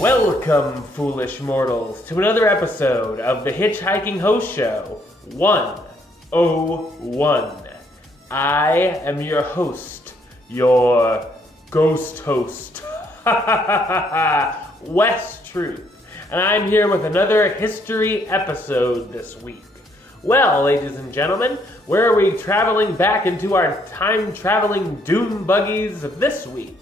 Welcome, foolish mortals, to another episode of the HitchHiking Hosts Show 101. I am your host, your ghost host, Wes Truth, and I'm here with another history episode this week. Well, ladies and gentlemen, where are we traveling back into our time-traveling doom buggies this week?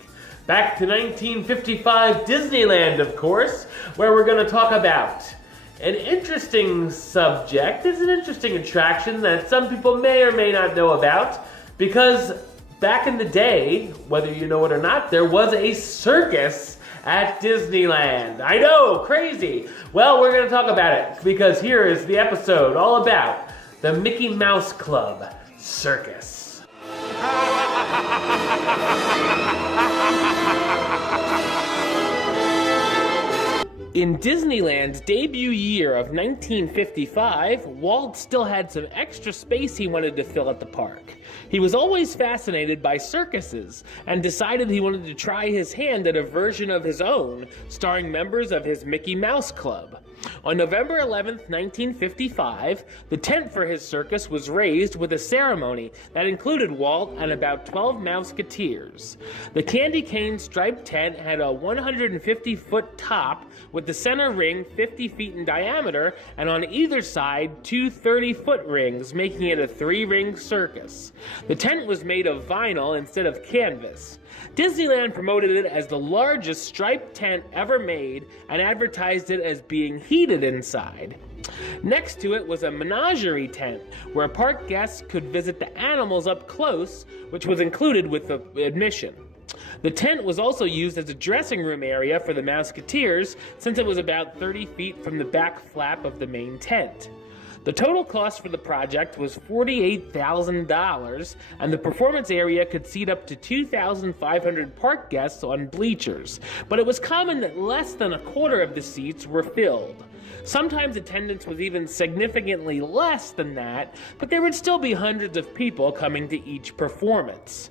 Back to 1955 Disneyland, of course, where we're going to talk about an interesting subject. It's an interesting attraction that some people may or may not know about, because back in the day, whether you know it or not, there was a circus at Disneyland. I know, crazy. Well, we're going to talk about it, because here is the episode all about the Mickey Mouse Club Circus. In Disneyland's debut year of 1955, Walt still had some extra space he wanted to fill at the park. He was always fascinated by circuses and decided he wanted to try his hand at a version of his own, starring members of his Mickey Mouse Club. On November 11th, 1955, the tent for his circus was raised with a ceremony that included Walt and about 12 Mouseketeers. The candy cane striped tent had a 150-foot top with the center ring 50 feet in diameter, and on either side 2 30-foot rings, making it a 3-ring circus. The tent was made of vinyl instead of canvas. Disneyland promoted it as the largest striped tent ever made and advertised it as being heated inside. Next to it was a menagerie tent, where park guests could visit the animals up close, which was included with the admission. The tent was also used as a dressing room area for the Mouseketeers, since it was about 30 feet from the back flap of the main tent. The total cost for the project was $48,000, and the performance area could seat up to 2,500 park guests on bleachers, but it was common that less than a quarter of the seats were filled. Sometimes attendance was even significantly less than that, but there would still be hundreds of people coming to each performance.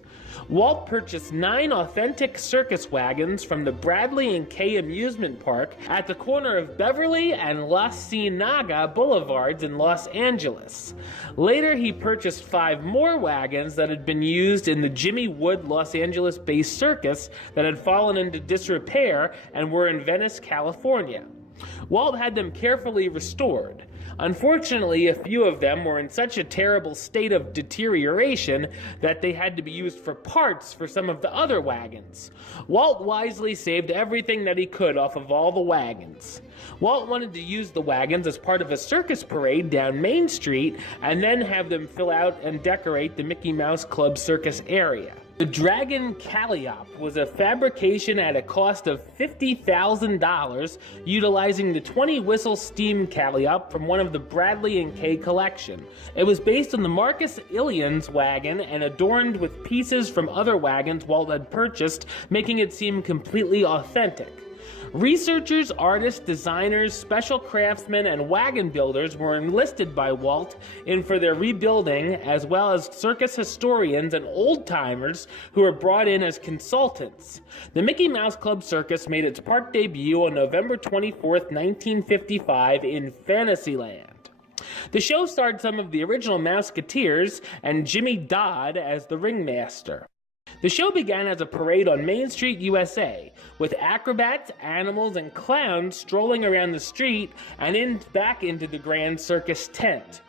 Walt purchased 9 authentic circus wagons from the Bradley and Kay Amusement Park at the corner of Beverly and La Cienega Boulevards in Los Angeles. Later, he purchased 5 more wagons that had been used in the Jimmy Wood Los Angeles-based circus that had fallen into disrepair and were in Venice, California. Walt had them carefully restored. Unfortunately, a few of them were in such a terrible state of deterioration that they had to be used for parts for some of the other wagons. Walt wisely saved everything that he could off of all the wagons. Walt wanted to use the wagons as part of a circus parade down Main Street and then have them fill out and decorate the Mickey Mouse Club Circus area. The Dragon Calliope was a fabrication at a cost of $50,000, utilizing the 20-whistle steam calliope from one of the Bradley and Kay collection. It was based on the Marcus Ilian's wagon and adorned with pieces from other wagons Walt had purchased, making it seem completely authentic. Researchers, artists, designers, special craftsmen, and wagon builders were enlisted by Walt for their rebuilding, as well as circus historians and old-timers who were brought in as consultants. The Mickey Mouse Club Circus made its park debut on November 24th, 1955 in Fantasyland. The show starred some of the original Mouseketeers and Jimmy Dodd as the ringmaster. The show began as a parade on Main Street, USA, with acrobats, animals, and clowns strolling around the street and back into the Grand Circus tent.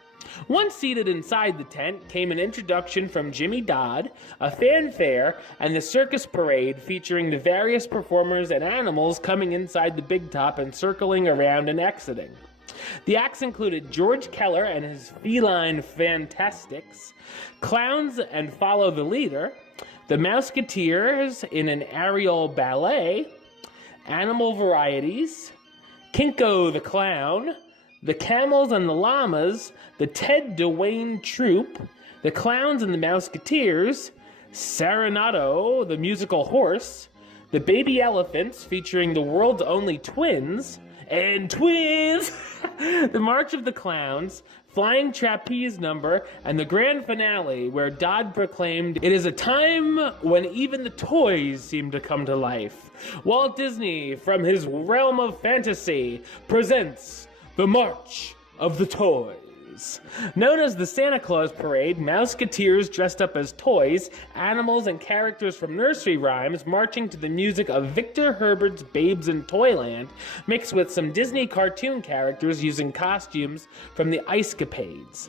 Once seated inside the tent came an introduction from Jimmy Dodd, a fanfare, and the circus parade featuring the various performers and animals coming inside the big top and circling around and exiting. The acts included George Keller and his feline fantastics, clowns and Follow the Leader, the Mouseketeers in an aerial ballet, animal varieties, Kinko the Clown, the Camels and the Llamas, the Ted DeWayne Troupe, the Clowns and the Mouseketeers, Serenado the Musical Horse, the Baby Elephants featuring the world's only twins, and twins! The March of the Clowns, flying trapeze number, and the grand finale where Dodd proclaimed, "It is a time when even the toys seem to come to life." Walt Disney, from his realm of fantasy, presents the March of the Toys. Known as the Santa Claus Parade, Mouseketeers dressed up as toys, animals, and characters from nursery rhymes marching to the music of Victor Herbert's Babes in Toyland, mixed with some Disney cartoon characters using costumes from the Ice Capades.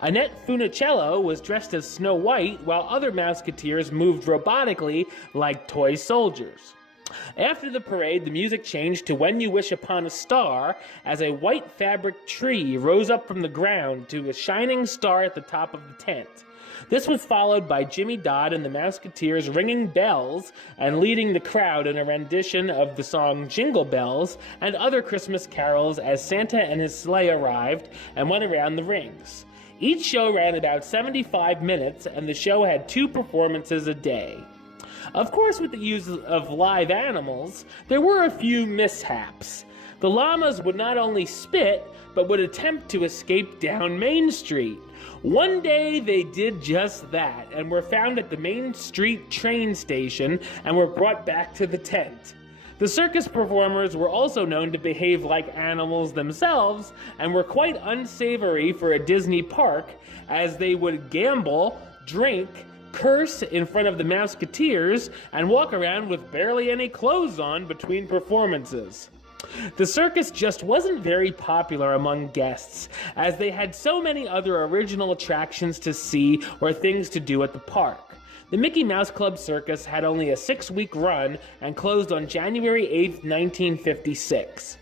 Annette Funicello was dressed as Snow White, while other Mouseketeers moved robotically like toy soldiers. After the parade, the music changed to When You Wish Upon a Star, as a white fabric tree rose up from the ground to a shining star at the top of the tent. This was followed by Jimmy Dodd and the Mouseketeers ringing bells and leading the crowd in a rendition of the song Jingle Bells and other Christmas carols as Santa and his sleigh arrived and went around the rings. Each show ran about 75 minutes, and the show had 2 performances a day. Of course, with the use of live animals, there were a few mishaps. The llamas would not only spit, but would attempt to escape down Main Street. One day they did just that, and were found at the Main Street train station and were brought back to the tent. The circus performers were also known to behave like animals themselves, and were quite unsavory for a Disney park, as they would gamble, drink, curse in front of the Mouseketeers, and walk around with barely any clothes on between performances. The circus just wasn't very popular among guests, as they had so many other original attractions to see or things to do at the park. The Mickey Mouse Club Circus had only a 6-week run and closed on January 8, 1956.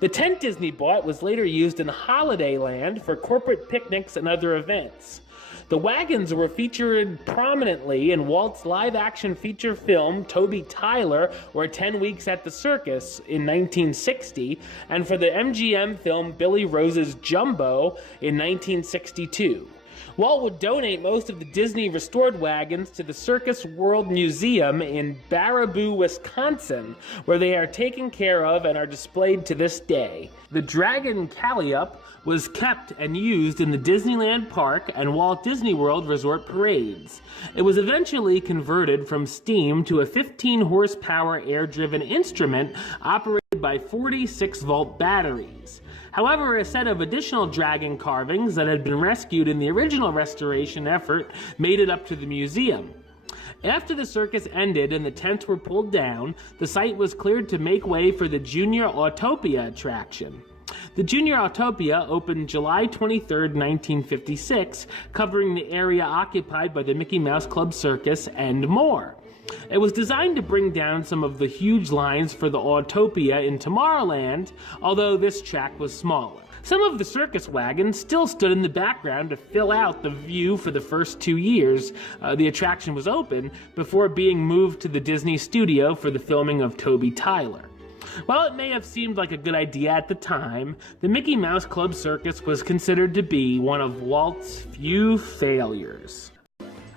The tent Disney bought was later used in Holidayland for corporate picnics and other events. The wagons were featured prominently in Walt's live-action feature film Toby Tyler, or 10 Weeks at the Circus, in 1960, and for the MGM film Billy Rose's Jumbo in 1962. Walt would donate most of the Disney restored wagons to the Circus World Museum in Baraboo, Wisconsin, where they are taken care of and are displayed to this day. The Dragon Calliope was kept and used in the Disneyland Park and Walt Disney World Resort parades. It was eventually converted from steam to a 15-horsepower air-driven instrument operated by 46-volt batteries. However, a set of additional dragon carvings that had been rescued in the original restoration effort made it up to the museum. After the circus ended and the tents were pulled down, the site was cleared to make way for the Junior Autopia attraction. The Junior Autopia opened July 23, 1956, covering the area occupied by the Mickey Mouse Club Circus and more. It was designed to bring down some of the huge lines for the Autopia in Tomorrowland, although this track was smaller. Some of the circus wagons still stood in the background to fill out the view for the first 2 years the attraction was open, before being moved to the Disney studio for the filming of Toby Tyler. While it may have seemed like a good idea at the time, the Mickey Mouse Club Circus was considered to be one of Walt's few failures.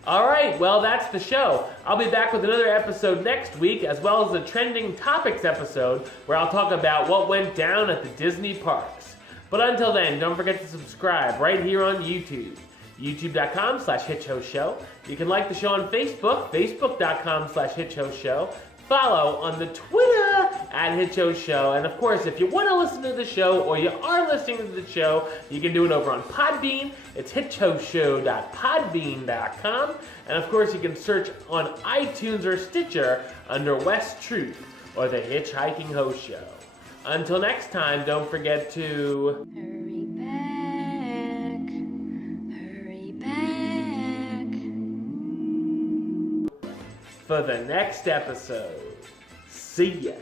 Alright, well that's the show. I'll be back with another episode next week, as well as a Trending Topics episode, where I'll talk about what went down at the Disney parks. But until then, don't forget to subscribe right here on YouTube. YouTube.com/HitchHostShow. You can like the show on Facebook, Facebook.com/HitchHostShow. Follow on the Twitter @HitchHostShow. And of course, if you want to listen to the show, or you are listening to the show, you can do it over on Podbean. It's hitchhostshow.podbean.com. And of course, you can search on iTunes or Stitcher under West Truth or the Hitchhiking Host Show. Until next time, don't forget to hurry back for the next episode. See ya.